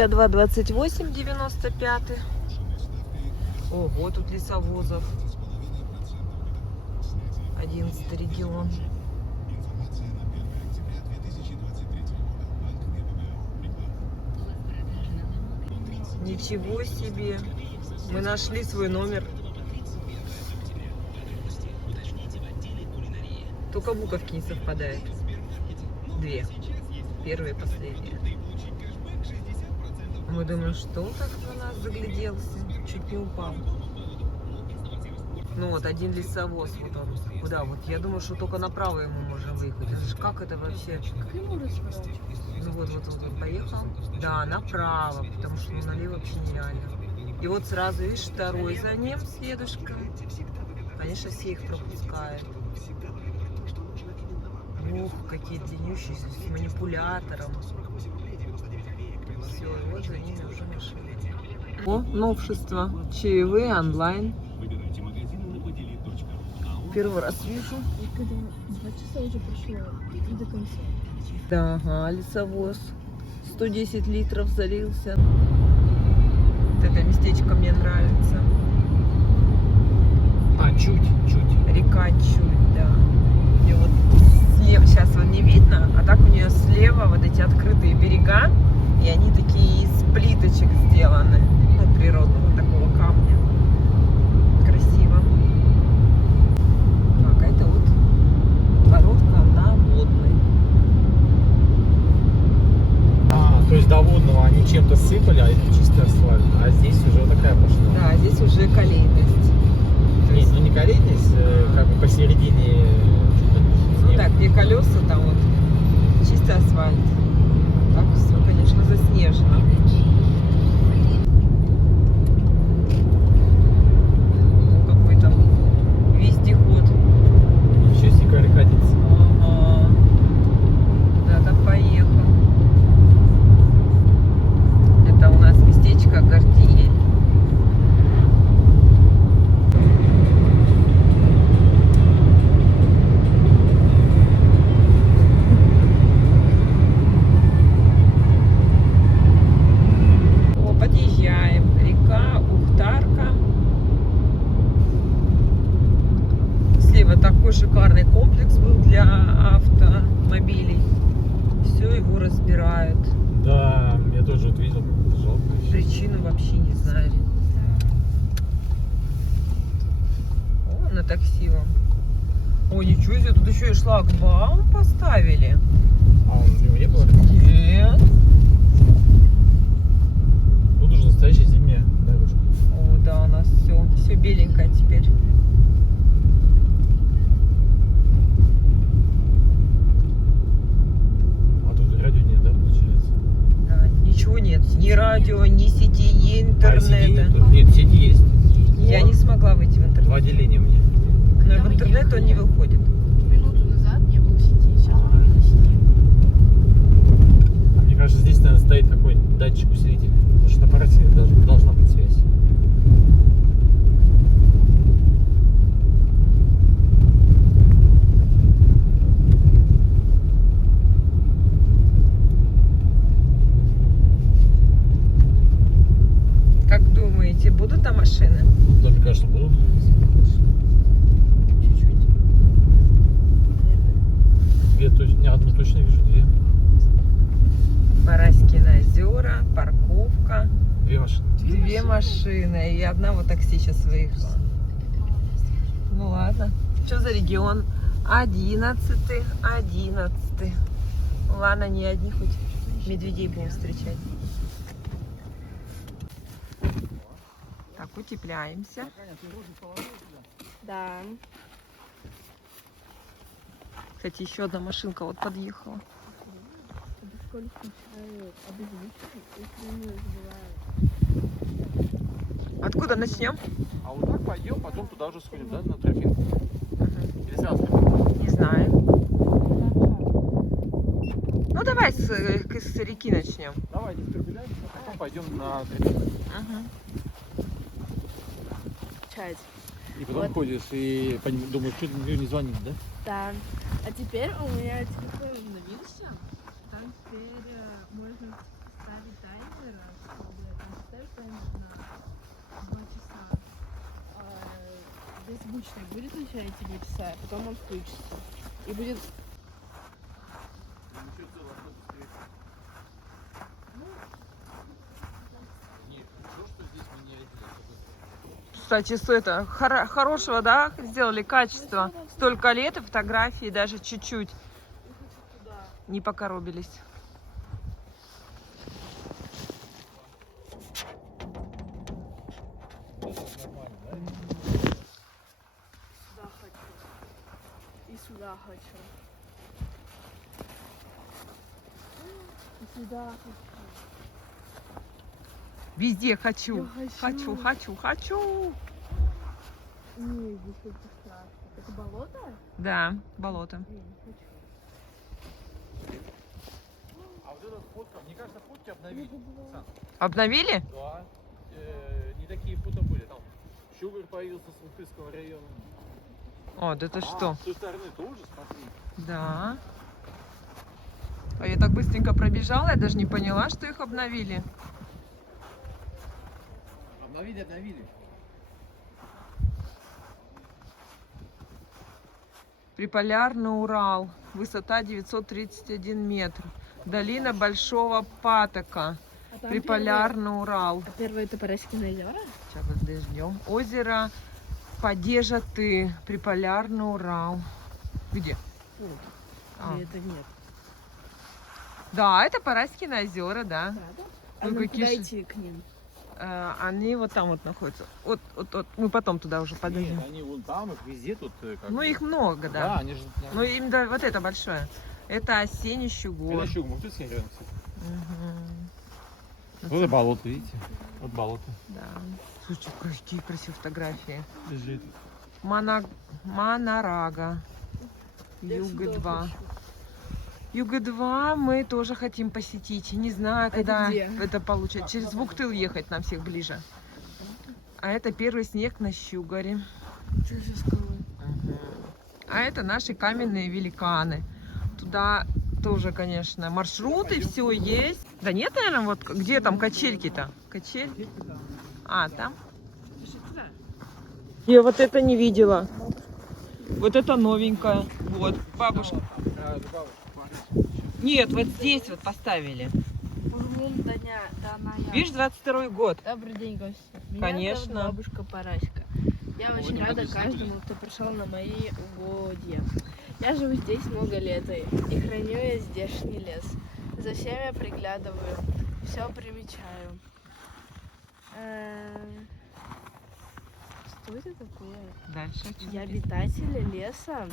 6228 95. Ого, тут лесовозов. 11 регион. Ничего себе. Мы нашли свой номер. Только буковки не совпадают. Две. Первая и последняя. Мы думаем, что так на нас загляделся. Чуть не упал. Ну вот, один лесовоз. Вот он. Куда? Вот я думаю, что только направо ему можем выехать. Это же как это вообще? Ну вот, поехал. Да, направо, потому что ну, налево вообще нереально. И вот сразу, видишь, второй за ним следушка. Конечно, все их пропускают. Ух, какие длиннющие с манипулятором. Все, и вот за ними уже машины. О, новшество. Чаевые онлайн. Первый раз вижу. 2 часа уже прошло, и до конца. Да, ага, лесовоз. 110 литров залился. Вот это местечко мне нравится. А, чуть. Река Чуть, да. И вот слева, сейчас вот не видно, а так у нее слева вот эти открытые берега, и они такие из плиточек сделаны. Ну, природного такого камня. Красиво. Так, это вот дворовка на Водной. А, то есть до водного они чем-то сыпали, а это чистый асфальт. А здесь уже вот такая пошла. Да, здесь уже колейность. Не, ну не колейность, как бы посередине. Ну так, где колеса, там вот чистый асфальт. Так все, конечно, заснежено. Ну, какой там вездеход. Еще сикарь катится. Ага. Да, там поехал. Это у нас местечко Гардиель. Подъезжаем. Река Ухтарка. Слева такой шикарный комплекс был для автомобилей. Все его разбирают. Да, я тоже вот видел, жалко. Причину вообще не знаю. О, на такси вам. О, ничего себе, тут еще и шлагбаум поставили. А он у него не было? Нет. Тут уже настоящая зимняя дорожка. О, да, у нас все беленькое теперь. А тут радио нет, да, получается? Да, ничего нет. Ни радио, ни сети, ни интернета. сети нету? Нет, сети есть. Я не смогла выйти в интернет. Два отделения мне. Но в интернет он не выходит. Минуту назад не было сети, сейчас появилась сети. А мне кажется, здесь, наверное, стоит такой датчик усилитель. Потому что на аппарате должна быть связь. Как думаете, будут там машины? Да, мне кажется, будут. Чуть-чуть. Две точно, не, одну точно вижу, две. Бараськины озера, парковка. Две машины. Две машины и одна вот такси сейчас выехала. Ну ладно. Что за регион? 11-й, 11-й. Ладно, не одни, хоть медведей будем встречать. Так, утепляемся. Да. Кстати, еще одна машинка вот подъехала. Сколько включают обеззвучивание, если не забывают. Откуда начнем? А вот так пойдем, потом туда уже сходим, да, на тропинку? Или сразу? Не знаю. Ну давай с реки начнем. Давай, не вступляемся, а потом пойдем на тропинку. Чать. И потом Вот. ходишь и думаешь, что не звонит, да? Да. А теперь у меня телефон обновился. Там теперь можно ставить таймер таймер на 2 часа. Беззвучный будет сначала эти 2 часа, а потом он включится. И будет... Кстати, это хорошего, да, сделали качество. Столько лет и фотографии даже чуть-чуть не покоробились. Сюда хочу. И сюда хочу. И сюда хочу. Везде хочу. Я хочу. Хочу. Не, здесь как-то страшно. Это болото? Да, болото. Не хочу. А вот эта фотка, мне кажется, фотки обновили. Сан, Обновили? да. Не такие фото были. Там Щугар появился с Ухтырского района. О, да это что? С той стороны тоже, смотри. Да. А я так быстренько пробежала, я даже не поняла, что их обновили. Обновили. Приполярный Урал. Высота 931 метр. Долина Большого Патока. А там Приполярный Урал. А первое это Параськино озеро? Сейчас подождем. Озеро Падежаты. Приполярный Урал. Где? Вот. А. Или это нет? Да, это Параськино озера, да. Правда? Ну, А нам какие куда же- идти к ним? Они вот там вот находятся. Вот. Мы потом туда уже подойдем. Нет, они вон там, их везде тут. Как Ну, бы. их много, Да, да. они же... Ну, им да, вот это большое. Это осенний Это щугор. Щугар, Ухтырский район, кстати. Мгм. Вот это болото, видите? Вот болото. Да. Слушайте, какие красивые фотографии. Лежит. Манарага. Я сюда Юга-2. хочу. Юга-2 мы тоже хотим посетить. Не знаю, когда где? это получится. Через Вуктыл ехать нам всех ближе. А это первый снег на Щугаре. Что за скалы? А это наши каменные великаны. Туда тоже, конечно, маршруты, все есть. Да нет, наверное, вот где там качельки-то? Качель? А, там? Пошли туда. Я вот это не видела. Вот это новенькое. Вот, бабушка. Нет, вот здесь вот поставили. Видишь, 22-й год. Добрый день, гости. Меня Конечно. зовут бабушка Параська. Я очень не рада буду каждому, кто пришел на мои угодья. Я живу здесь много лет и храню я здешний лес. За всеми приглядываю, все примечаю. Что это такое? Дальше. И обитатели леса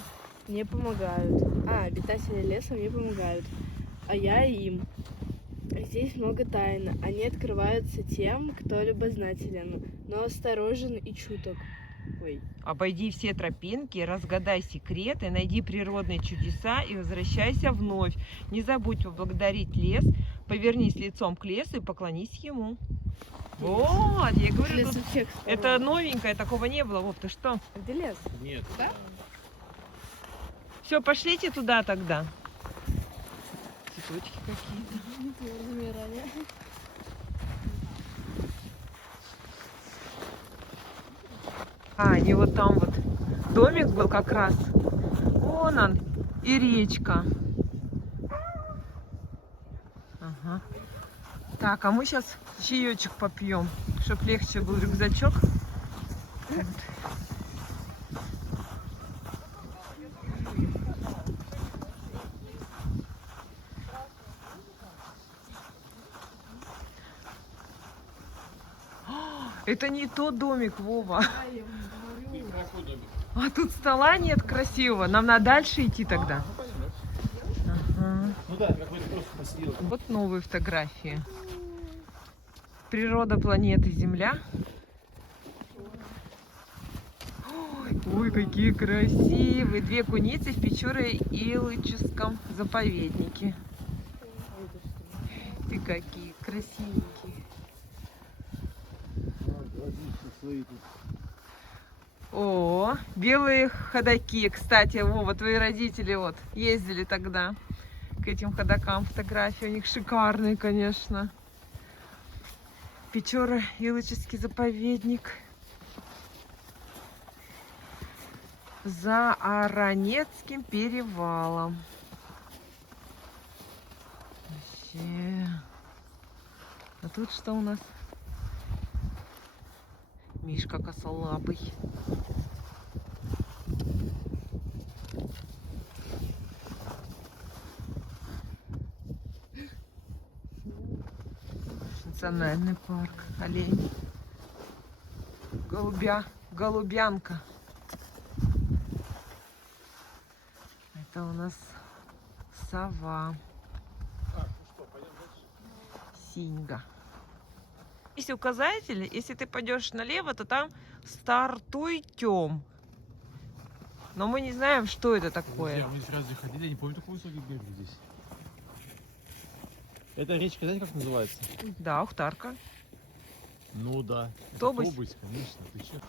мне помогают. Обитатели леса мне помогают, а я им. Здесь много тайн. Они открываются тем, кто любознателен, но осторожен и чуток. Ой. Обойди все тропинки, разгадай секреты, найди природные чудеса и возвращайся вновь. Не забудь поблагодарить лес, повернись лицом к лесу и поклонись ему. Вот, я говорю, Лес тут у всех сторон. это новенькое, такого не было. Вов, ты что? Где лес? Нет. Да? Все, пошлите туда тогда. Цветочки какие-то. Замирание. И вот там вот домик был как раз. Вон он, и речка. Ага. Так, а мы сейчас чаечек попьем, чтобы легче был рюкзачок. Вот. Это не тот домик, Вова. А тут стола нет красивого. Нам надо дальше идти тогда. Ага. Ну да, какой-то просто посидел. Вот новые фотографии. Природа планеты Земля. Ой, какие красивые. Две куницы в Печоро-Илычском заповеднике. Ты какие красивенькие. О, белые ходаки. Кстати, Вова, твои родители вот ездили тогда к этим ходакам. Фотографии у них шикарные, конечно. Печора-Илочский заповедник. За Аронецким перевалом. Вообще. А тут что у нас? Мишка косолапый. Национальный парк. Олень. Голубянка. Это у нас сова. Синьга. Есть указатели, если ты пойдешь налево, то там стартуй тем. Но мы не знаем, что это такое. Друзья, мы здесь разве ходили? Я не помню такой высокий берег здесь. Эта речка, знаете, как называется? Да, Ухтарка. Ну да. Это Тобысь. Тобысь, конечно. Ты че?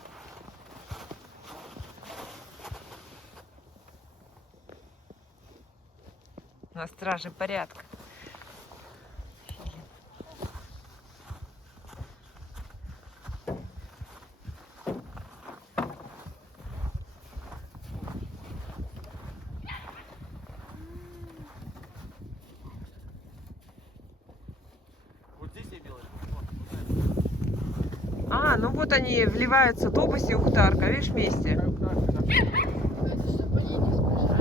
На страже порядка. Вот здесь я делаю. А, ну вот они вливаются, Тобысь и Ухтарка, видишь, вместе.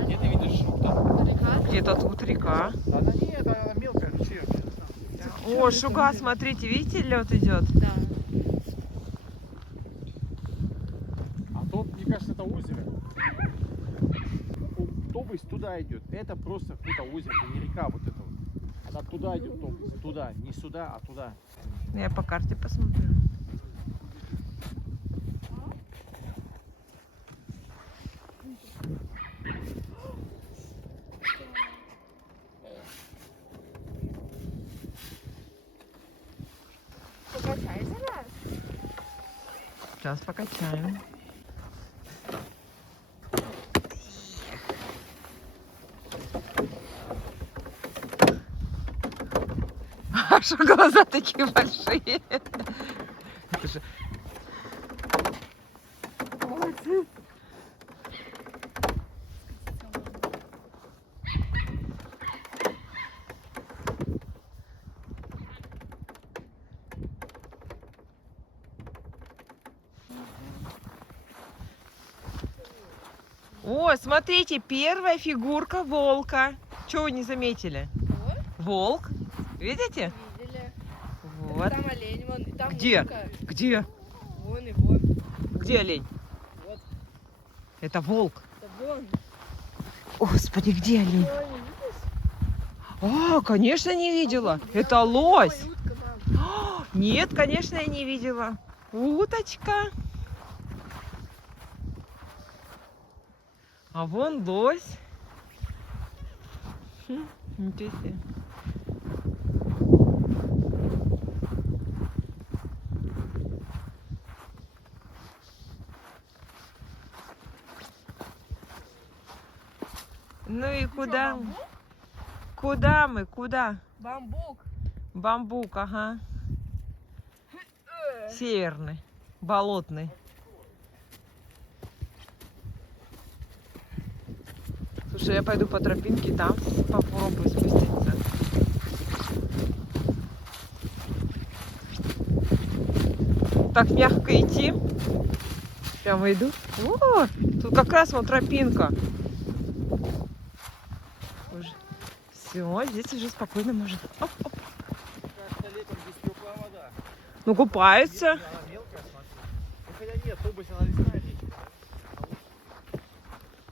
Где ты видишь там? Где-то тут река. Да, она не, это мелкая ручейка. О, Шуга, смотрите, видите, лед идет. Да. А тут, мне кажется, это озеро. Тобысь туда идет. Это просто какое-то озеро, это не река вот это вот. Она туда идет, Тобысь. Туда. Не сюда, а туда. Я по карте посмотрю. Покачайся нас. Сейчас покачаем. А что глаза такие большие? Это же... О, смотрите, первая фигурка волка. Чего вы не заметили? Кого? Волк. Видите? Видели. Вот. Там олень, вон, и там Где? утка. Где? Вон и вон. Где олень? Вот. Это волк. Да вон. Господи, где олень? Ой, не видишь? А, конечно, не видела. Вон, Это ой, лось. утка там. Нет, конечно, я не видела. Уточка. А вон лось. Ничего себе. Ну и куда? бамбук? Куда мы? Куда? Бамбук. Бамбук, ага. Северный, болотный. Слушай, я пойду по тропинке, там попробую спуститься. Так мягко идти. Прямо иду. О, тут как раз вот тропинка. Все, здесь уже спокойно можно. Оп, оп. Кажется, летом здесь теплая вода. Ну, купаются. Она мелкая, смотри. Ну, хотя нет, Тобысь, она лесная речка.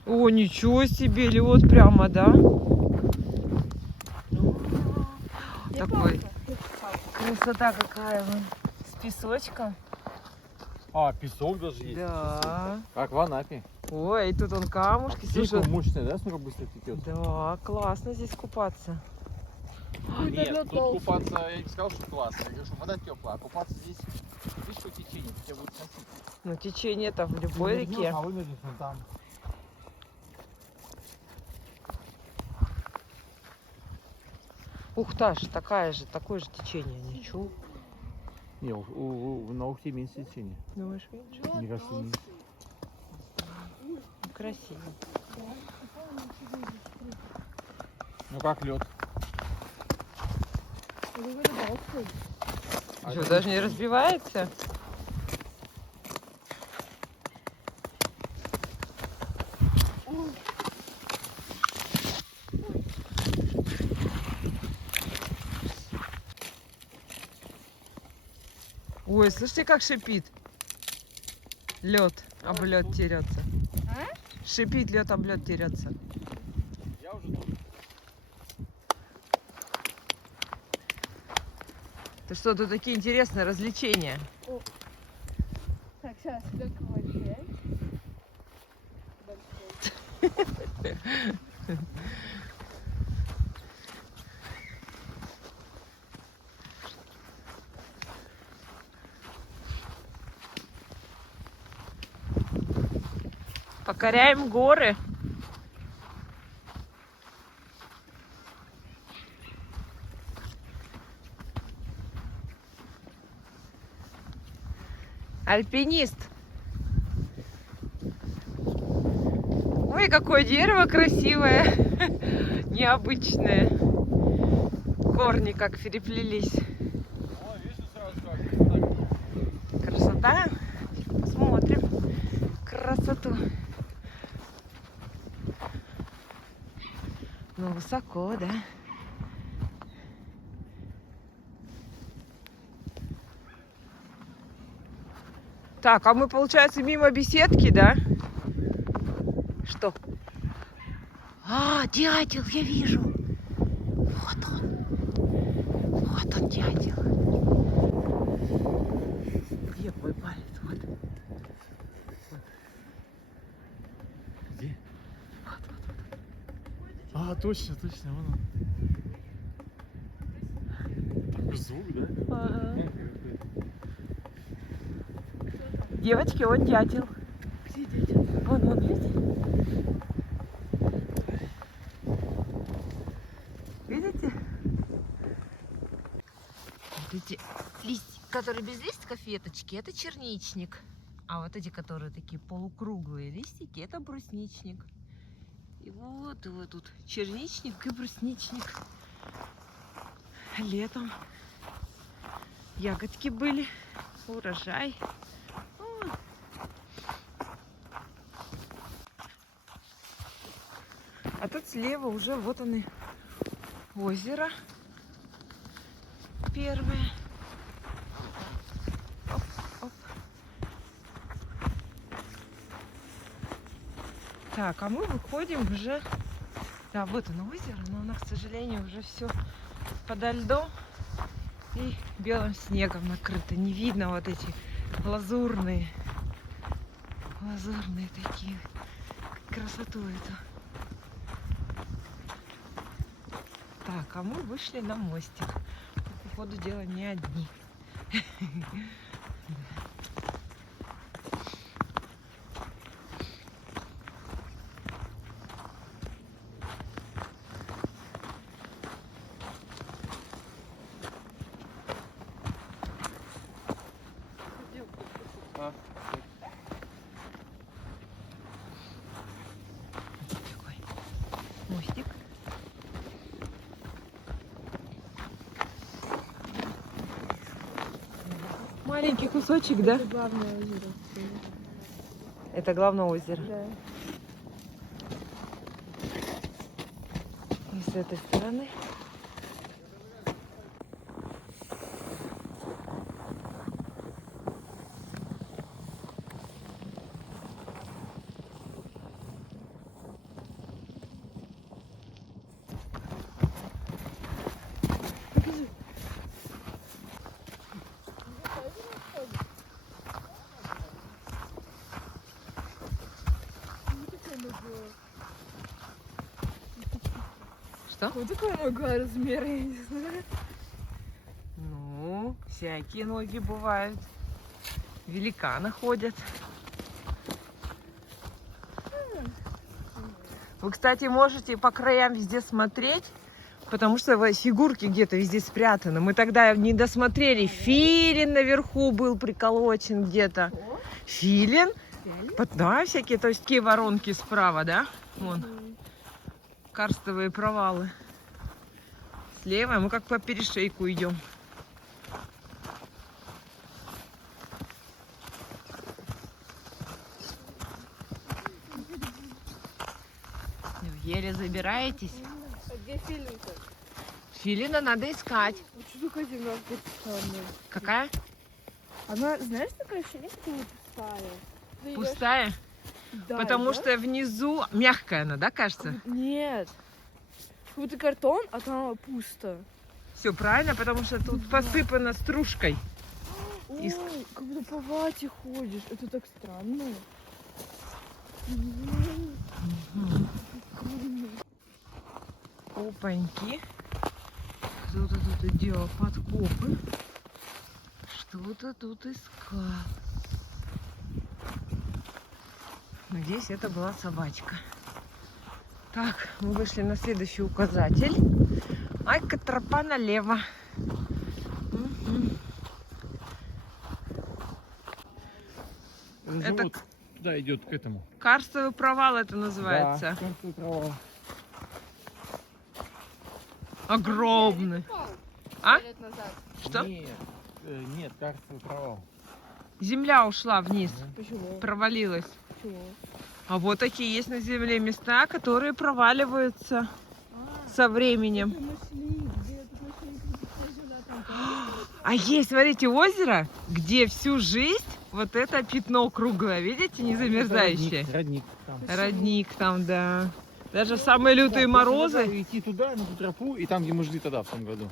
О, ничего себе, лед прямо, да? Такой. Красота какая вон. С песочком. А, песок даже есть. Да. Как в Анапе. Ой, и тут он камушки. Слушай, мощная, да, смотри, быстро текет? да, классно здесь купаться. Нет, тут купаться, я не сказал, что классно. Я говорю, что вода теплая, а купаться здесь, видишь, что течение, тебя будет носить. Ну, течение-то в любой реке. А вымерзнешь вон там. Ух, та ж, такая же, такое же течение. Ничего. Не, на Ухте меньше течение. Думаешь, меньше? Мне кажется, меньше. Красиво. Ну как лед? Что, даже не разбивается? Ой, слушайте, как шипит. Лед об лед терется. Шипит, лед об лед терется. Я уже тут. Ты что, тут такие интересные развлечения. Так, сейчас, только вообще. Покоряем горы. Альпинист. Ой, какое дерево красивое. Необычное. Корни как переплелись. О, видишь, сразу как. Красота. Посмотрим красоту. Ну, высоко, да? Так, а мы, получается, мимо беседки, да? Что? А, дятел, я вижу. Вот он. Вот он, дятел. Где мой палец? Вот. Где? А, точно, точно, вон он. Такой звук, да? Ага. Девочки, вот дятел. Где дятел? Вон, видите? Видите? Вот эти листья, которые без листиков веточки, это черничник. А вот эти, которые такие полукруглые листики, это брусничник. И вот тут черничник и брусничник. Летом ягодки были, урожай. А тут слева уже вот они, озеро первое. Оп, оп. Так, а мы выходим уже. Да, вот оно озеро, но оно, к сожалению, уже все подо льдом и белым снегом накрыто. Не видно вот эти лазурные такие. Красоту эту. Так, а мы вышли на мостик. По ходу дела не одни. А, Такой мостик. Маленький кусочек, да? Это главное озеро. Это главное озеро. Да. И с этой стороны. Что? Вот такой много размера, я не знаю. Ну, всякие ноги бывают. Великаны ходят. Вы, кстати, можете по краям везде смотреть. Потому что фигурки где-то везде спрятаны. Мы тогда не досмотрели. Филин наверху был приколочен где-то. Филин? Да, всякие, то есть такие воронки справа, да? Вон. Карстовые провалы. Слева мы как по перешейку идем. Еле забираетесь? А где Филин-то? Филина надо искать. Вот что такая земля странная? Какая? Она, знаешь, такая ощущение, как будто пустая. Ты идёшь- Пустая? Да, Потому идёшь- что внизу мягкая она, да, кажется? Нет. Как будто картон, а там пусто. Все правильно, потому что тут посыпано стружкой. Ой, как будто по вате ходишь. Это так странно. Опаньки. Кто-то тут делал подкопы. Что-то тут искал. Надеюсь, это была собачка. Так, мы вышли на следующий указатель. Ай-ка, тропа налево. Это Вот туда идет к этому. карстовый провал это называется. Да, провал. Огромный. А? Лет назад. Что? Нет, нет, карстовый провал. Земля ушла вниз, Почему? провалилась. Почему? А вот такие есть на земле места, которые проваливаются со временем. А есть, смотрите, озеро, где всю жизнь вот это пятно круглое, видите, не замерзающее. Родник там. Родник там, да. Даже в самые лютые морозы. Надо идти туда, на ту тропу, и там, где мы жили тогда, в том году.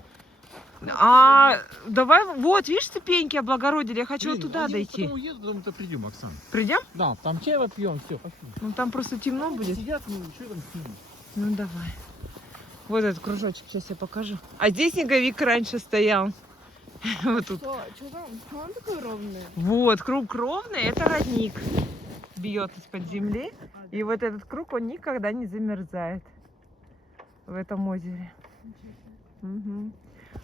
А давай, вот, видишь, ступеньки облагородили, я хочу вот туда дойти. Потом уеду, потом-то придем, Оксана. Придем? Да, там чай попьем, все, пошли. Ну там просто темно будет. Сидят, ну что там с ними? Ну давай. Вот этот кружочек, сейчас я покажу. А здесь снеговик раньше стоял. Вот тут. Что там? Почему он такой ровный? Вот, круг ровный, это родник. Бьет из-под земли. И вот этот круг, он никогда не замерзает в этом озере. Мгм.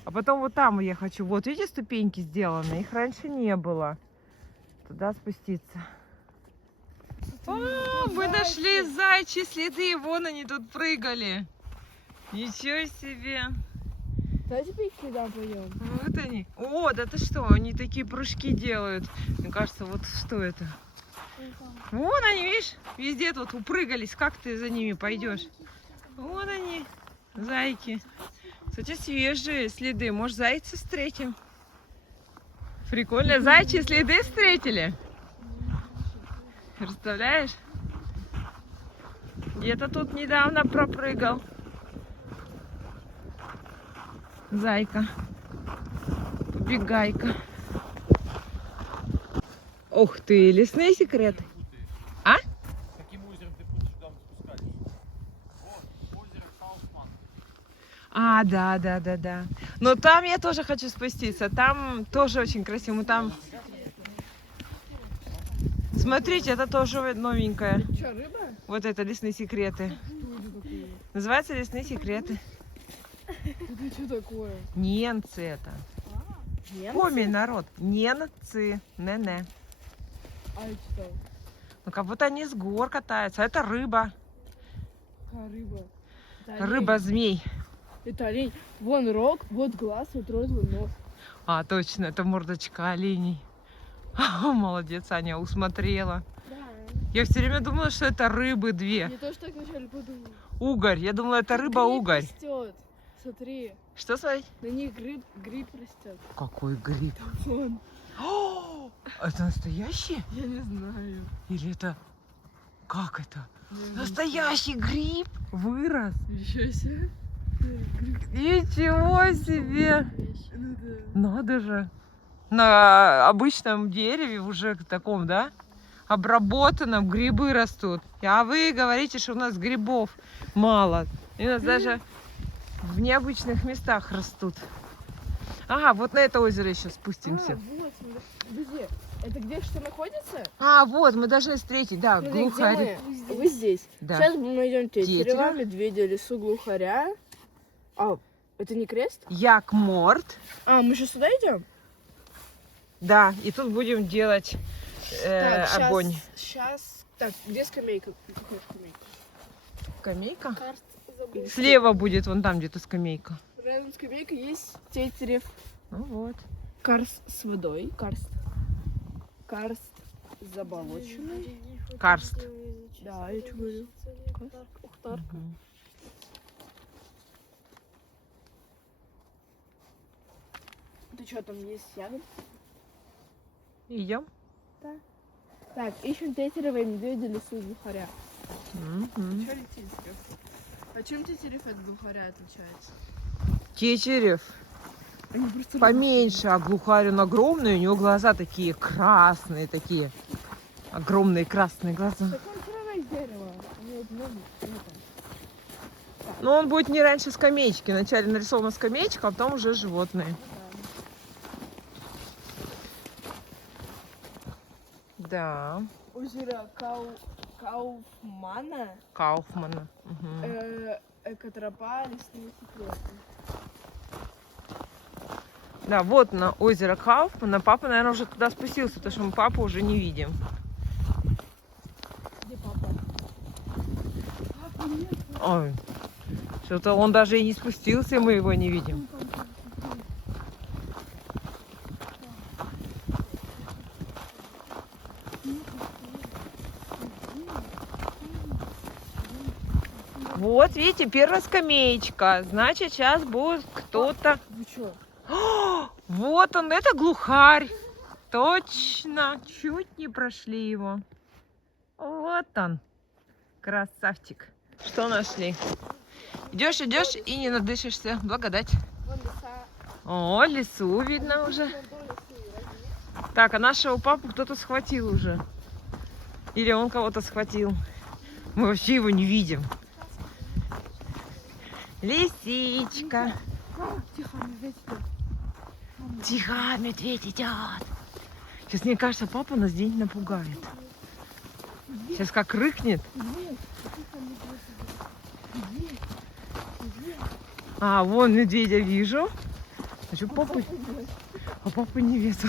А потом вот там я хочу. Вот видите, ступеньки сделаны. Их раньше не было. Туда спуститься. О, мы нашли зайчьи следы. Вон они тут прыгали. Ничего себе. Давайте по их следам пойдем. Вот они. О, да ты что? Они такие прыжки делают. Мне кажется, вот что это? Вон они, видишь? Везде тут упрыгались. Как ты за ними пойдешь? Вон они, зайки. Кстати, свежие следы. Может, зайца встретим? Прикольно. Зайчьи следы встретили. Представляешь? Где-то тут недавно пропрыгал. Зайка. Побегайка. Ух ты, лесные секреты. А? Каким озером ты будешь сюда спускать? Вот, озеро Саусман. А, да. Но там я тоже хочу спуститься. Там тоже очень красиво. Мы там... Смотрите, это тоже новенькое. Что, рыба? Вот это лесные секреты. Что это такое? Называется лесные секреты. Это что такое? Ненцы это. Коми народ. Ненцы. Не-не. А это что? Ну как будто они с гор катаются. А это рыба. Какая рыба? Это олень. Рыба-змей. Это олень. Вон рог, вот глаз, вот рот, вот нос. А, точно, это мордочка оленей. Молодец, Аня, усмотрела. Да. Я все время думала, что это рыбы две. Я тоже так вначале подумала. Угорь. Я думала, это рыба-угорь. Растет. Смотри, Что смотреть? на них гриб растет. Какой гриб? Вон. О, это настоящий? Я не знаю. Или это... Как это? Настоящий гриб вырос. Еще себе. Ничего себе! Ну да. Надо же. На обычном дереве, уже таком, да? Обработанном, грибы растут. А вы говорите, что у нас грибов мало. И у нас даже в необычных местах растут. Ага, вот на это озеро еще спустимся. Вот, смотри. Подожди, это где что находится? А, вот, мы должны встретить, да, Смотри, глухарь. где мы? Вы здесь. Да. Сейчас мы найдем Тетерева. тетерева, медведя, лису, глухаря. А, это не крест? Як морд. А, мы сейчас сюда идем? Да, и тут будем делать огонь. Сейчас. Так, где скамейка? Какая скамейка? Скамейка? Карст забыл. Слева будет, вон там где-то скамейка. Рядом скамейка есть тетерев. Ну вот. Карст с водой. Карст заболоченный. Карст. Да, я тебе говорю. Ухтар. Мгм. Ты что, там есть ягоды? Идем. Так, ищем тетерева и медведя, лису и глухаря. Мгм. Что летит сверху? А чем тетерев от глухаря отличается? Тетерев Они просто поменьше, а глухарь он огромный, у него глаза такие красные, такие огромные красные глаза. Так он все равно из дерева. Они вот ноги, Но он будет не раньше скамеечки. Вначале нарисована скамеечка, а потом уже животные. Да, Озеро Кауфмана. Кауфмана. Мгм. Экотропа, лесные секреты. Да, вот на озеро Кауфмана. Папа, наверное, уже туда спустился, потому что мы папу уже не видим. Где папа? Папа нет. Ой, что-то он даже и не спустился, и мы его не видим. Вот, видите, первая скамеечка. Значит, сейчас будет кто-то... Вы что? Вот он, это глухарь. Точно. Чуть не прошли его. Вот он. Красавчик. Что нашли? Идешь, идешь и не надышишься. Благодать. Вон леса. О, лесу видно уже. Вон до лесу, разве? Так, а нашего папу кто-то схватил уже. Или он кого-то схватил. Мы вообще его не видим. Лисичка. Тихо, медведь идет. Тихо, медведь идет. Сейчас, мне кажется, папа нас день напугает. Сейчас как рыкнет. Медведь. Тихо, медведь идет. Медведь. А, вон медведя вижу. А что папы? Медведь. А папы не вижу.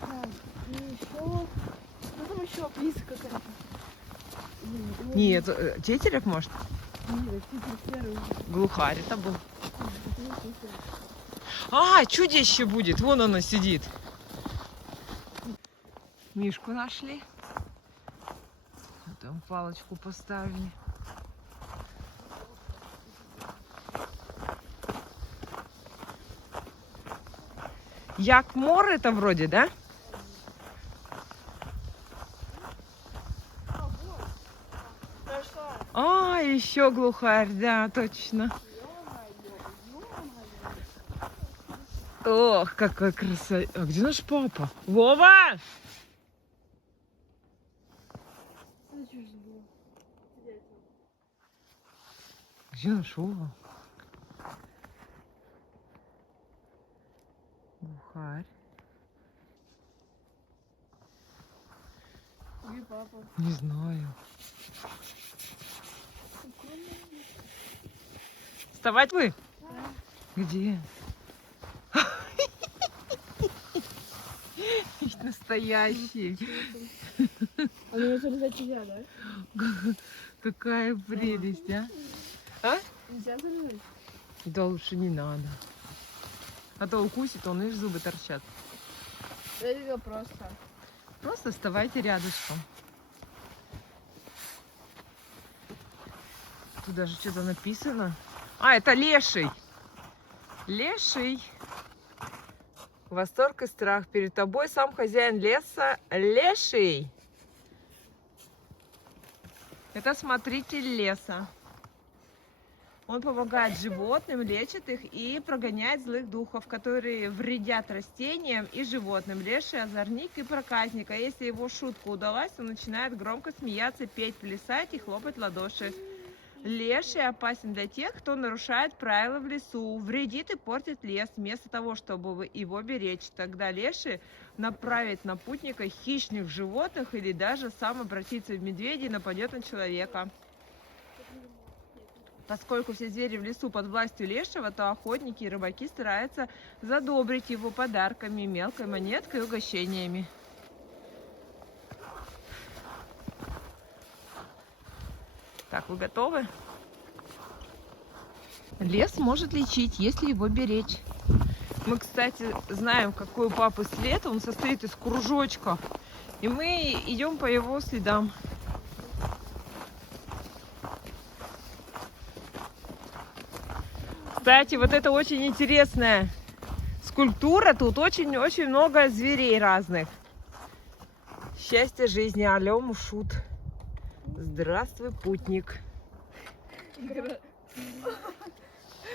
Так, и еще... Ну там еще птица какая-то. Нет, тетерев, может? Нет, птица серая. Глухарь это был. А, чудище будет. Вон оно сидит. Мишку нашли. Там палочку поставили. Як мор это вроде, да? А, еще глухарь, да, точно. Ох, какой красавец. А где наш папа? Вова! Где наш Вова? Глухарь. Где папа? Не знаю. Вставать вы? Где? Настоящий. А меня залезать нельзя, да? Какая прелесть, а? А? Нельзя залезать? Да лучше не надо. А то укусит, он и зубы торчат. Я видела просто. Просто вставайте рядышком. Тут даже что-то написано. А, это леший. Леший. Восторг и страх. Перед тобой сам хозяин леса леший. Это смотритель леса. Он помогает животным, лечит их и прогоняет злых духов, которые вредят растениям и животным. Леший озорник и проказник. А если его шутка удалась, он начинает громко смеяться, петь, плясать и хлопать в ладоши. Леший опасен для тех, кто нарушает правила в лесу, вредит и портит лес, вместо того, чтобы его беречь. Тогда леший направит на путника хищных животных или даже сам обратится в медведя и нападет на человека. Поскольку все звери в лесу под властью лешего, то охотники и рыбаки стараются задобрить его подарками, мелкой монеткой и угощениями. Так, вы готовы? Лес может лечить, если его беречь. Мы, кстати, знаем, какой у папы след. Он состоит из кружочков. И мы идем по его следам. Кстати, вот это очень интересная скульптура. Тут очень-очень много зверей разных. Счастье жизни. Алло, Мушут. Здравствуй, путник.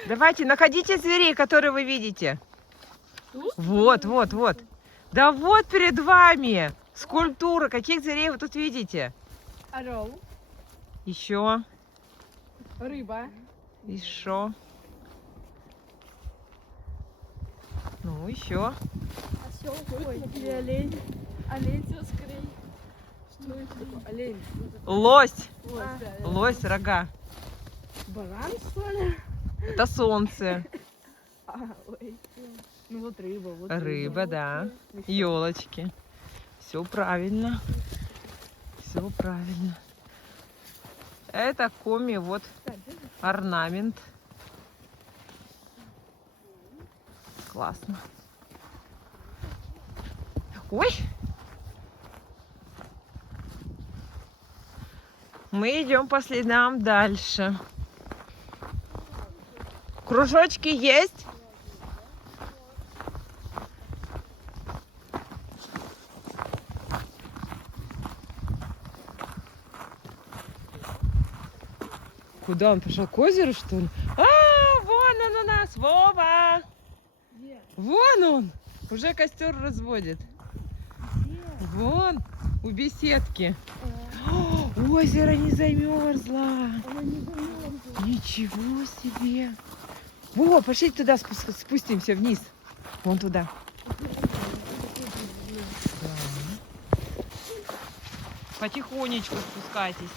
Давайте, находите зверей, которые вы видите. Вот, вот, вот. Да вот перед вами скульптура. Каких зверей вы тут видите? Орел, Еще. рыба, Еще. Ну, еще. осел или олень. Олень все скорее. Что это такое? Олень. Лось. А, Лось, рога. баран, что ли? Это солнце. Ой. Ну вот рыба, вот Рыба, да. Ну, всё. Елочки. Все правильно. Все правильно. Это коми, вот орнамент. Классно. Ой! Мы идем по следам дальше. Кружочки есть? Куда он пошел? К озеру, что ли? А, вон он у нас, Вова! Где? Вон он! Уже костер разводит. Где? Вон, у беседки. О, озеро не замерзло. Она не замерзла. Ничего себе. Во, пошли туда спустимся вниз. Вон туда. Да. Потихонечку спускайтесь.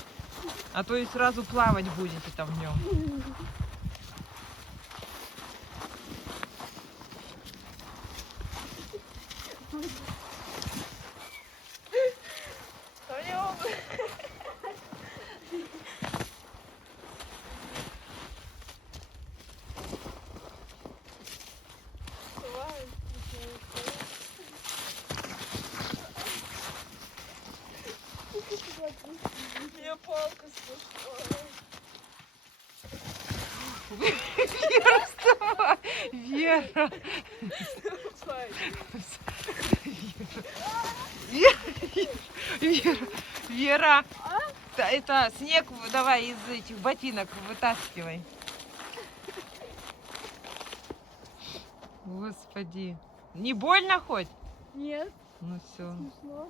А то и сразу плавать будете там в нем. Мне палка спустила. Вера, вставай! Вера! Вера! Вера! Это снег давай из этих ботинок вытаскивай. Господи. Не больно хоть? Нет, Ну все. смешно.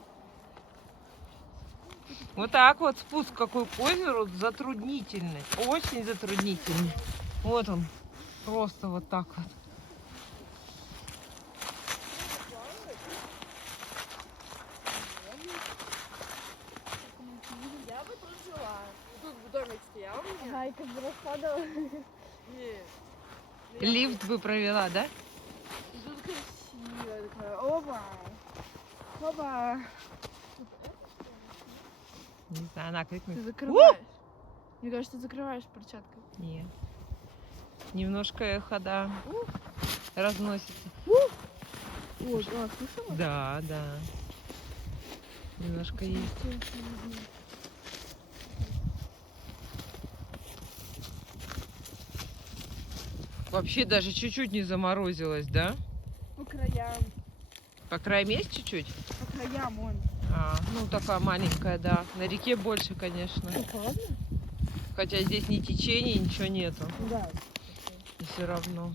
Вот так вот спуск какой к озеру затруднительный. Очень затруднительный. Вот он. Просто вот так вот. Я бы тут жила. Тут бы домик стоял у меня. Ага, и как бы раскладывала. Нет. Лифт бы провела, да? И тут красиво. Такое. Опа. Опа. Не знаю, она крикнет. Ты закрываешь. Мне кажется, ты закрываешь перчаткой. Нет. Немножко эхо, да. Разносится. Вот, а, слышала? Да, да. Немножко есть. Вообще даже чуть-чуть не заморозилось, да? По краям. По краям есть чуть-чуть? По краям он. А, ну такая маленькая, да. На реке больше, конечно. Холодно? Хотя здесь ни течения, ничего нету. Да. И все равно.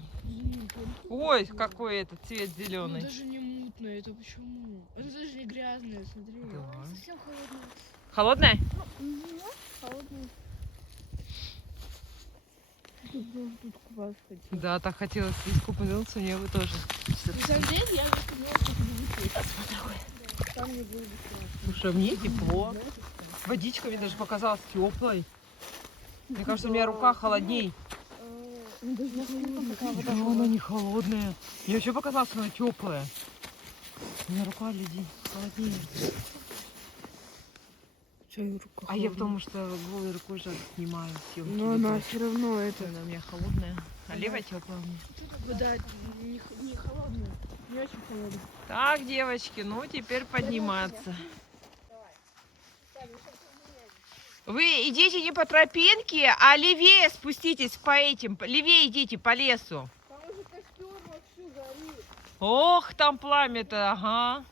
Ой, какой этот цвет зеленый. даже не мутное, это почему? Это даже не грязное, смотри. Да. Совсем холодное. Холодная? Холодное. Тут купаться хотел. Да, так хотелось здесь купнуться, мне бы тоже. На самом деле, я бы сказала, что это там не было бы страшно. Слушай, мне тепло. Водичка мне даже показалась теплой. Мне кажется, у меня рука холодней. Почему она не холодная? Мне вообще показалось, что она теплая. У меня рука холоднее. А я потому что голой рукой же снимаю съемки. Но она все равно это. Она у меня холодная. А левая теплая у меня. Да, не холодная. Не очень холодная. Так, девочки, ну теперь подниматься. Вы идите не по тропинке, а левее спуститесь по этим. Левее идите по лесу. Там уже костер вовсю горит. Ох, там пламя-то, ага.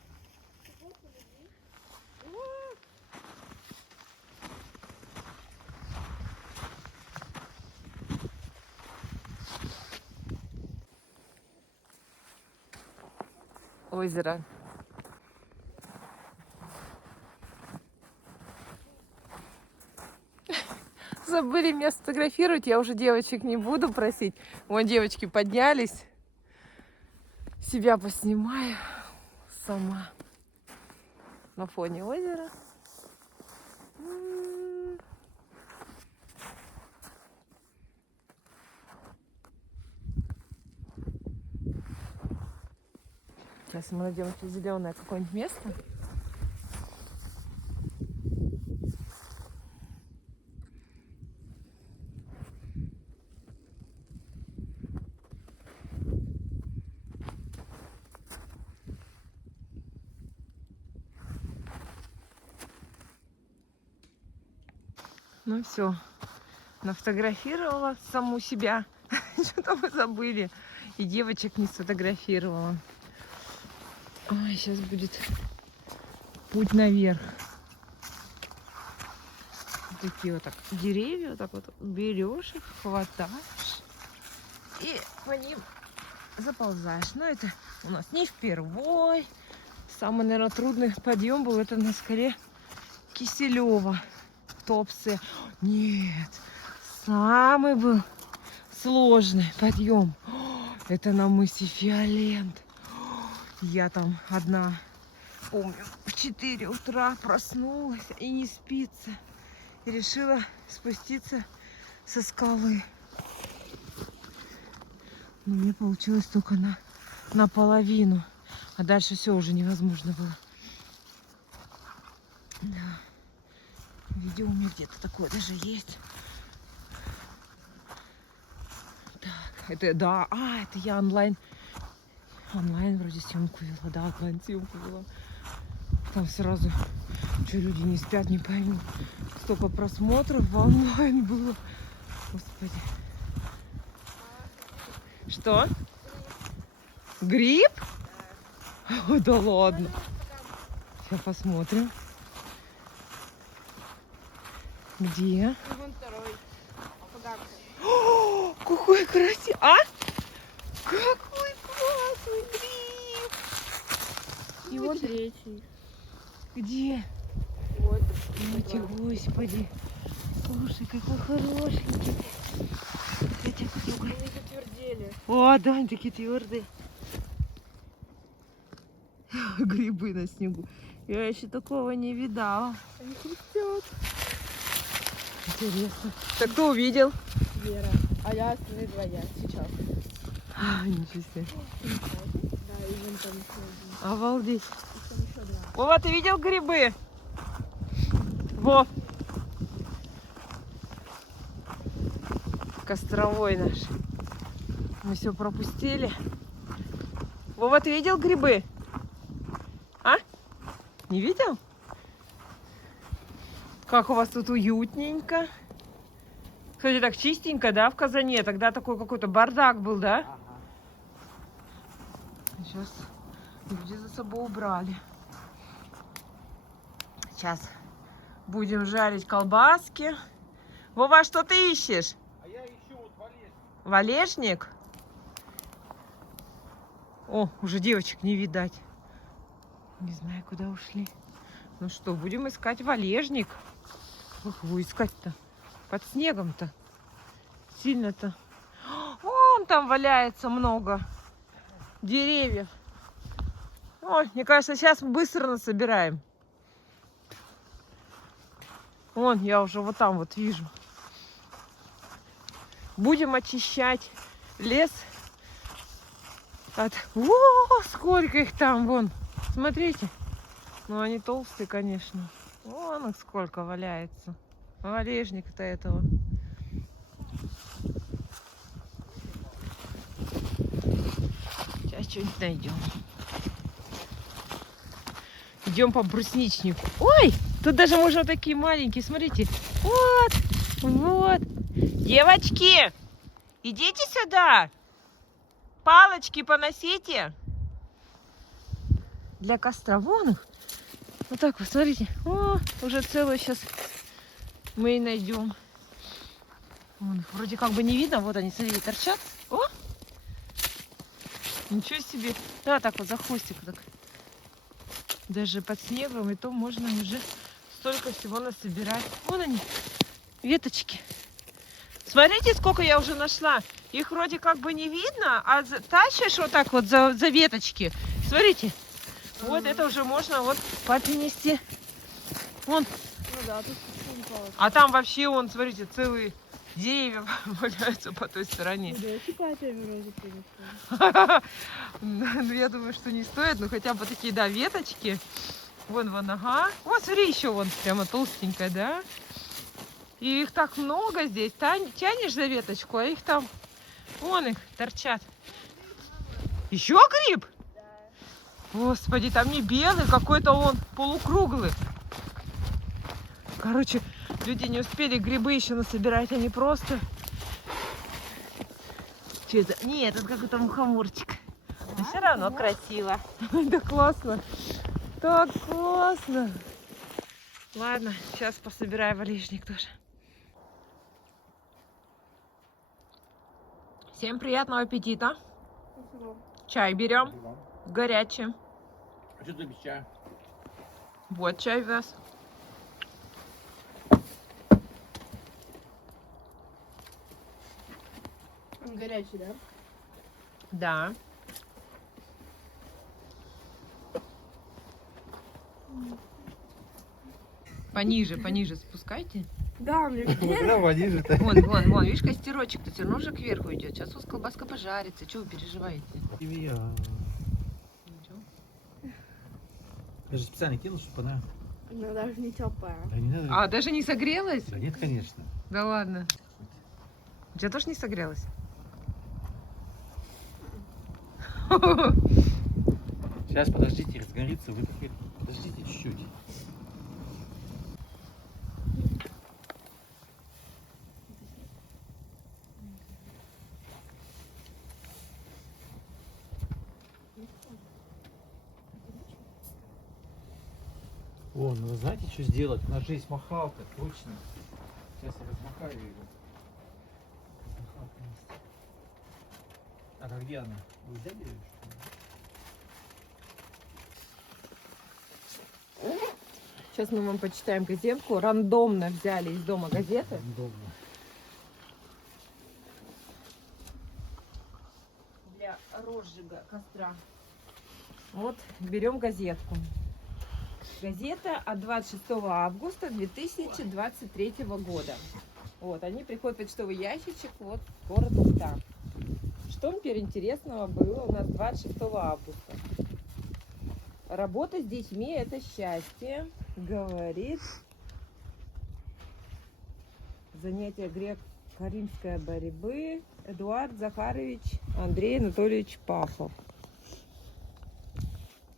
Озеро. Забыли меня сфотографировать, я уже девочек не буду просить. Вон девочки поднялись. Себя поснимаю сама на фоне озера. Сейчас мы найдем зеленое какое-нибудь место. Ну все, нафотографировала саму себя. Что-то мы забыли. И девочек не сфотографировала. Ой, сейчас будет путь наверх. Вот такие вот так деревья, вот так вот берешь их, хватаешь и по ним заползаешь. Но это у нас не впервой. Самый, наверное, трудный подъем был это на скале Киселева. Топсы. Нет, самый был сложный подъем. Это на мысе Фиолент. Я там одна, помню, в 4 утра проснулась и не спится. И решила спуститься со скалы. Но мне получилось только наполовину. А дальше все уже невозможно было. Да. Видео у меня где-то такое даже есть. Так, это, да, это я онлайн вроде съемку вела, да, онлайн съемку вела. Там сразу, что люди не спят, не пойму. Столько просмотров в онлайн было. Господи. Что? Гриб? О, да ладно. Сейчас посмотрим. Где? Вон второй. О, какой красивый! А? Какой классный гриб! И вот третий. Где? Вот. Эти, господи. Слушай, какой хорошенький. Эти, Они затвердели. о, да, они такие твердые. Грибы на снегу. Я еще такого не видала. Они хрустят. Интересно. Так кто увидел? Вера. А я остальные двоя. Сейчас. Ничего себе. Да, и вон там еще один. Обалдеть. И там еще два. Вова, ты видел грибы? Во. Костровой наш. Мы все пропустили. Вова, ты видел грибы? А? Не видел? Как у вас тут уютненько. Кстати, так чистенько, да, в Казани? Тогда такой какой-то бардак был, да? Ага. Сейчас люди за собой убрали. Сейчас будем жарить колбаски. Вова, что ты ищешь? А я ищу вот валежник. Валежник? О, уже девочек не видать. Не знаю, куда ушли. Ну что, будем искать валежник. Как его искать-то? Под снегом-то. Сильно-то. Вон там валяется много деревьев. Ой, мне кажется, сейчас мы быстро насобираем. Вон, я уже вот там вот вижу. Будем очищать лес от... О, сколько их там, вон. Смотрите. Ну, они толстые, конечно. Вон их сколько валяется. Валежник-то этого. Сейчас что-нибудь найдем. Идем по брусничнику. Ой, тут даже можно такие маленькие, смотрите. Вот, вот. Девочки, идите сюда. Палочки поносите. Для костра. Вон их. Вот так вот, смотрите. О, уже целую сейчас мы и найдем. Вон, вроде как бы не видно. Вот они, смотрите, торчат. О! Ничего себе. Да, так вот за хвостик так. Даже под снегом, и то можно уже столько всего насобирать. Вон они, веточки. Смотрите, сколько я уже нашла. Их вроде как бы не видно, а тащишь вот так вот за веточки. Смотрите, вот это уже можно вот поднести. Вон. Ну да, тут не палочка. А там вообще, вон, смотрите, целые деревья валяются по той стороне. Ну, давайте папе вроде принесем. Ну, я думаю, что не стоит, но хотя бы такие, да, веточки. Вон, ага. Вот, смотри, еще вон прямо толстенькая, да? И их так много здесь. Тянешь за веточку, а их там, вон их, торчат. Еще гриб? Да. Господи, там не белый, какой-то он полукруглый. Короче, люди не успели грибы еще насобирать, они просто... Что это? Нет, это какой-то мухоморчик. Но все равно красиво. Да классно. Так классно. Ладно, сейчас пособираю валежник тоже. Всем приятного аппетита. Спасибо. Чай берем. Горячий. А что ты без чая? Вот чай у вас. Он горячий, да? Да. Пониже, пониже спускайте. Да, мне Куда ниже-то? Вон, видишь, костерочек-то все равно уже кверху идет. Сейчас у вас колбаска пожарится. Чего вы переживаете? Я же специально кинул, чтобы она... она даже не теплая. Да не надо. А, даже не согрелась? Да нет, конечно. Да ладно. У тебя тоже не согрелась? Сейчас подождите, разгорится, вы подождите чуть-чуть. О, ну вы знаете, что сделать? У нас же есть махалка, точно. Сейчас я размахаю ее. Махалка есть. А где она? Вы взяли ее, что ли? Сейчас мы вам почитаем газетку. Рандомно взяли из дома газеты. Удобно. Для розжига костра. Вот, берем газетку. Газета от 26 августа 2023 года. Вот, они приходят в почтовый ящичек, вот, город Ухта. Что теперь интересного было у нас 26 августа? Работа с детьми – это счастье, говорит занятие греко-римской борьбы Эдуард Захарович Андрей Анатольевич Пахов.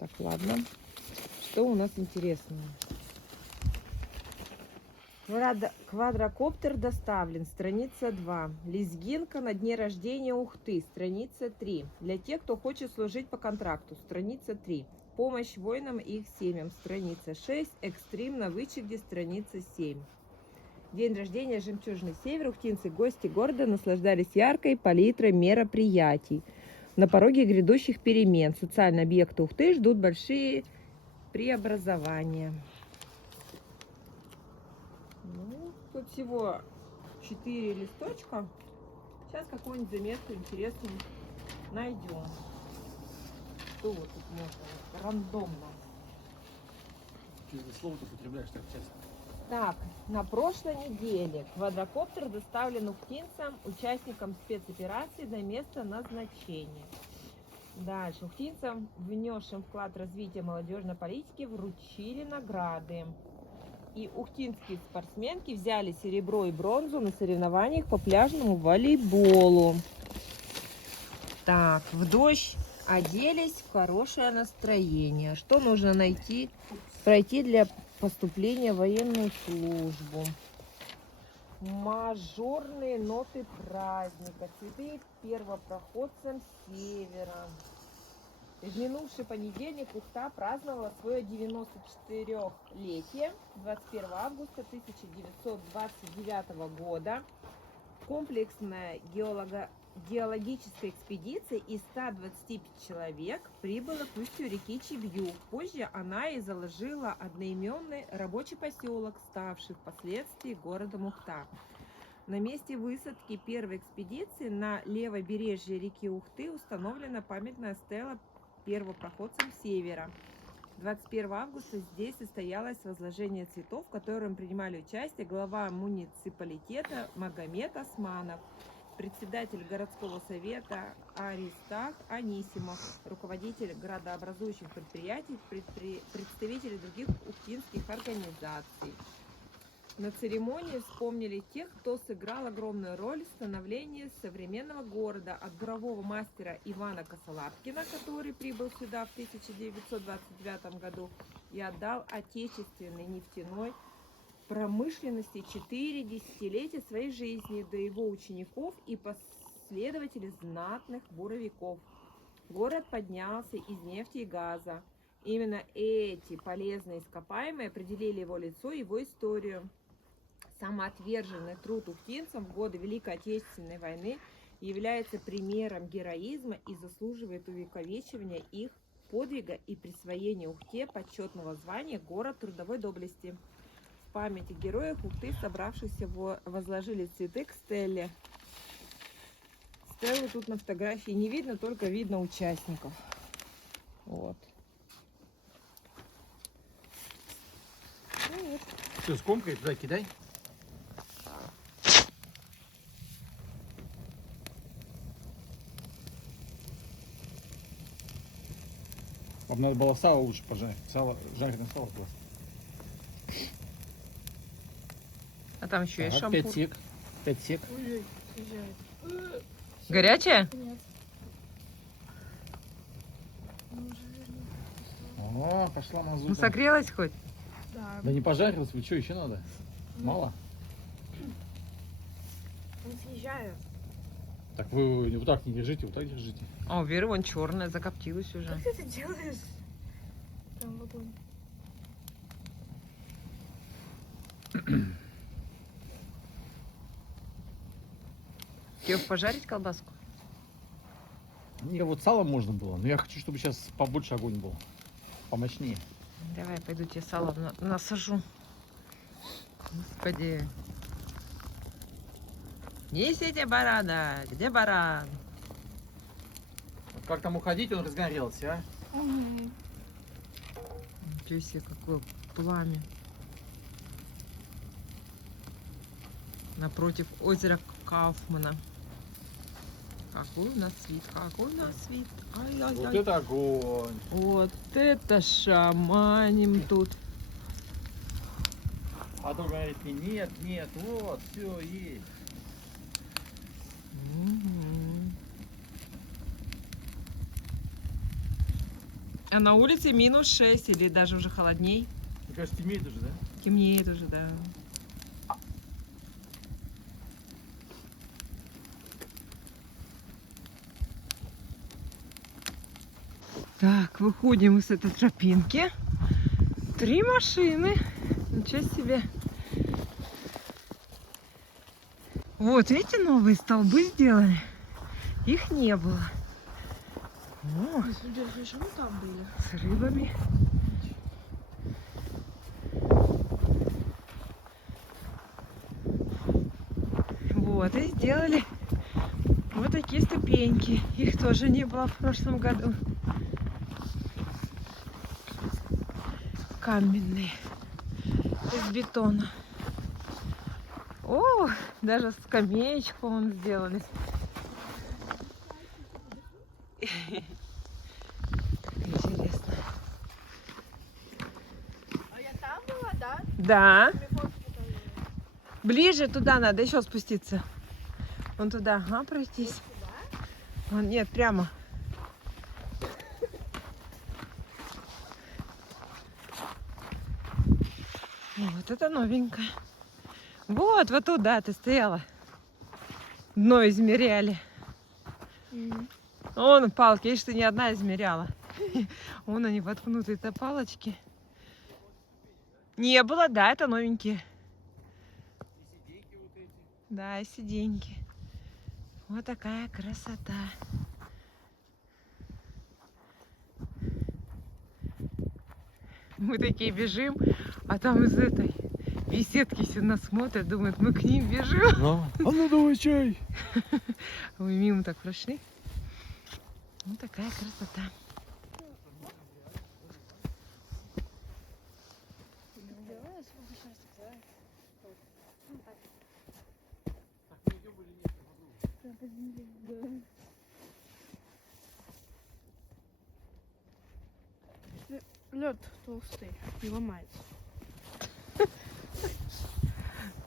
Так, ладно. Что у нас интересного? Квадрокоптер доставлен. Страница 2. Лезгинка на дне рождения Ухты. Страница 3. Для тех, кто хочет служить по контракту. Страница 3. Помощь воинам и их семьям. Страница 6. Экстрим на вычеге. Страница 7. День рождения Жемчужный Север. Ухтинцы, гости города наслаждались яркой палитрой мероприятий. На пороге грядущих перемен. Социальные объекты Ухты ждут большие преобразования. Ну, тут всего 4 листочка. Сейчас какую-нибудь заметку интересную найдем. Что вот тут можно? Рандомно. Что за слово ты употребляешь так часто? Так, на прошлой неделе квадрокоптер доставлен ухтинцам, участникам спецоперации до места назначения. Дальше. Ухтинцам, внесшим вклад в развитие молодежной политики, вручили награды. И ухтинские спортсменки взяли серебро и бронзу на соревнованиях по пляжному волейболу. Так, в дождь оделись, в хорошее настроение. Что нужно пройти для поступления в военную службу? Мажорные ноты праздника, цветы первопроходцам севера. В минувший понедельник Ухта праздновала свое 94-летие 21 августа 1929 года. Комплексная геологическая экспедиция из 125 человек прибыла к устью реки Чебью. Позже она и заложила одноименный рабочий поселок, ставший впоследствии городом Ухта. На месте высадки первой экспедиции на левобережье реки Ухты установлена памятная стела первопроходцам севера. 21 августа здесь состоялось возложение цветов, в котором принимали участие глава муниципалитета Магомед Османов, председатель городского совета Аристах Анисимов, руководитель градообразующих предприятий, представители других ухтинских организаций. На церемонии вспомнили тех, кто сыграл огромную роль в становлении современного города, от бурового мастера Ивана Косолапкина, который прибыл сюда в 1929 году и отдал отечественной нефтяной промышленности 4 десятилетия своей жизни, до его учеников и последователей знатных буровиков. Город поднялся из нефти и газа. Именно эти полезные ископаемые определили его лицо и его историю. Самоотверженный труд ухтинцев в годы Великой Отечественной войны является примером героизма и заслуживает увековечивания их подвига и присвоения Ухте почетного звания «Город трудовой доблести». В памяти героев Ухты, собравшихся, возложили цветы к стелле. Стеллу тут на фотографии не видно, только видно участников. Вот. Ну, вот. Все, скомкай, туда кидай. Вам надо было сало лучше пожарить. Жареное сало было. А там еще есть шампур. 5 сек. 5 сек. Ой, съезжает. Горячая? Нет. Ну, уже вернее. О, пошла мазута. Ну, согрелась хоть? Да. Да не пожарилась, вы что, еще надо? Мало? Он съезжает. Так вы вот так не держите, вот так держите. О, Вера вон черная, закоптилась уже. Как ты это делаешь? Там вот он. Тебе пожарить колбаску? Не, вот салом можно было, но я хочу, чтобы сейчас побольше огонь был. Помощнее. Давай, пойду тебе сало насажу. Господи. Несите барана. Где баран? Вот как там уходить, он разгорелся, а? Угу. Ничего себе, какое пламя. Напротив озера Кауфмана. Какой у нас вид, какой у нас вид. Ай-яй-яй. Вот это огонь. Вот это шаманим тут. А то говорит мне, нет, нет, вот, все есть. Мгм. А на улице -6 или даже уже холодней. Мне кажется, темнеет уже, да? Темнеет уже, да. Так, выходим из этой тропинки. 3 машины. Ничего себе. Вот, видите, новые столбы сделали. Их не было. О, Держи, мы там были. с рыбами. Вот, и сделали вот такие ступеньки. Их тоже не было в прошлом году. Каменные. из бетона. О, даже скамеечку вон сделали. Интересно. А я там была, да? Да. Телефон показывала. Ближе туда надо еще спуститься. Вон туда, ага, пройтись. Сюда? Вон, нет, прямо. Вот это новенькое. Вот туда ты стояла. Дно измеряли. Вон палки, видишь, ты не одна измеряла. Вон они воткнуты-то палочки. Не было, да, это новенькие. И сиденьки вот эти. Да, и сиденьки. Вот такая красота. Мы такие бежим, а там из этой беседки все нас смотрят, думают, мы к ним бежим. Ну, а ну давай чай. Мы мимо так прошли. Вот такая красота. Лед толстый, не ломается.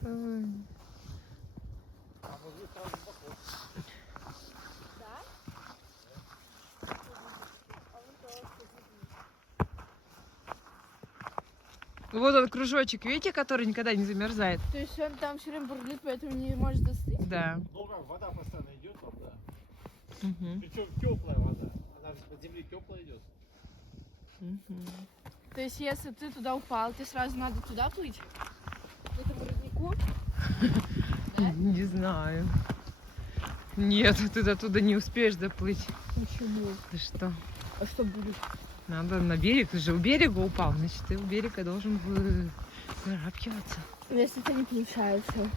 Ой. Вот он кружочек, видите, который никогда не замерзает? То есть он там все время бурлит, поэтому не может застыть? Да. Ну как, вода постоянно идет там, да. Угу. Причем теплая вода. Она под земли теплая идет. Угу. То есть если ты туда упал, ты сразу надо туда плыть? К этому роднику? Да? Не знаю. Нет, ты до туда не успеешь доплыть. Почему? Ты что? А что будет? Надо на берег, ты же у берега упал, значит ты у берега должен вырабатываться. Если это не получается,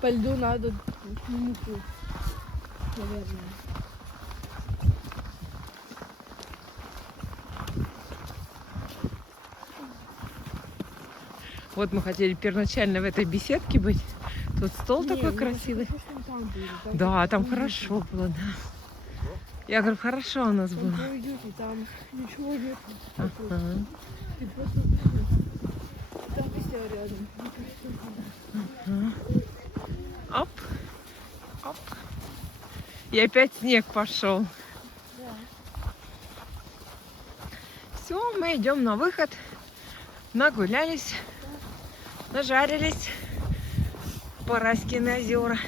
по льду надо к нему плыть, наверное. Вот мы хотели первоначально в этой беседке быть. Тут стол такой красивый. Да, там хорошо было, да. Я говорю, хорошо у нас было. Там уютно, там ничего нет. Ага. Ты просто там везде рядом. Оп, оп. И опять снег пошел. Да. Все, мы идем на выход. Нагулялись, нажарились. Параськины озера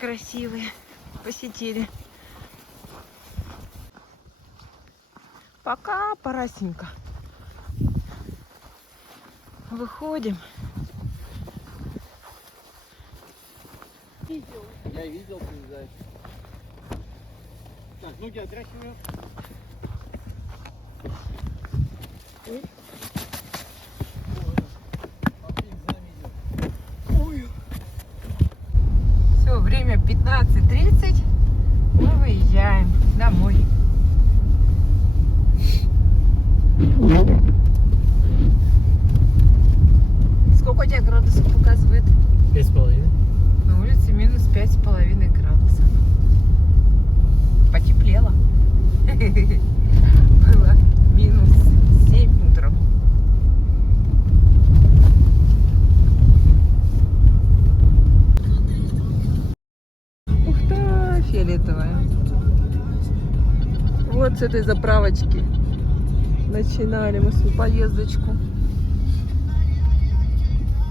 красивые. Посетили. Пока, Парасенька. Выходим. Видео. Я видел пейзаж. Так, ноги отряхиваю. Все, время 15:30. Мы выезжаем домой. Сколько у тебя градусов показывает? 5,5. На улице минус 5,5 градусов. Потеплело. Было минус 7 утром. Ух ты, фиолетовая. Вот с этой заправочки начинали мы свою поездочку.